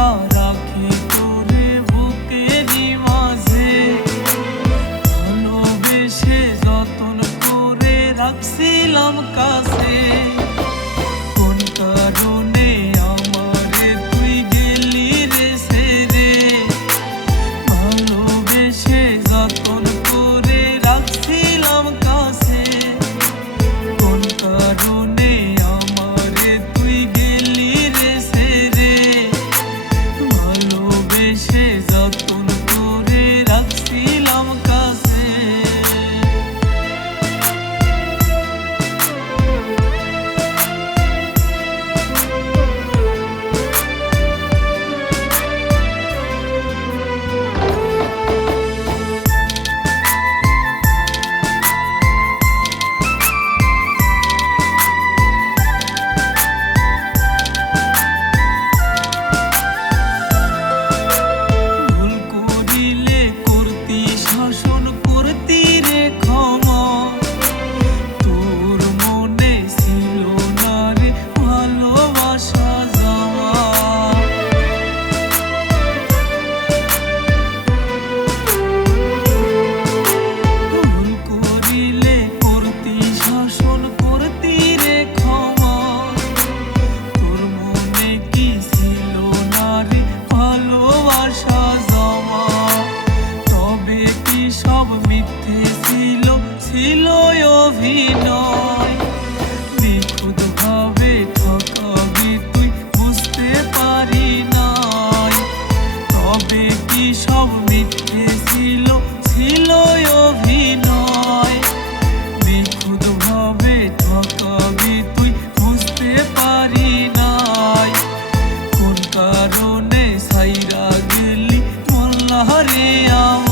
কইরা রাখি তোরে বুকেরই মাঝে, ভালোবেসে যতন করে রাখছিলাম কাছে। কোন কারণে আমারে তুই গেলি রে ছেড়ে, ভালোবেসে যতন করে রাখছিলাম কাছে। কোন কারণে আমারে তুই গেলি রে ছেড়ে, ভালোবেসে যতন করে রাখছিলাম কাছে। সব মিথ্যে ছিল, ছিল অভিনয়। নিখুঁত ভাবে ঠকাবি তুই বুঝতে পারি নাই, তবে কি সব মিথ্যে ছিল, ছিল অভিনয়। নিখুঁত ভাবে ঠকাবি তুই বুঝতে পারি নাই, কোন কারণে ছাইরা গেলি মল্লারে আমার।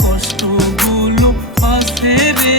কষ্টগুলো আছে রে।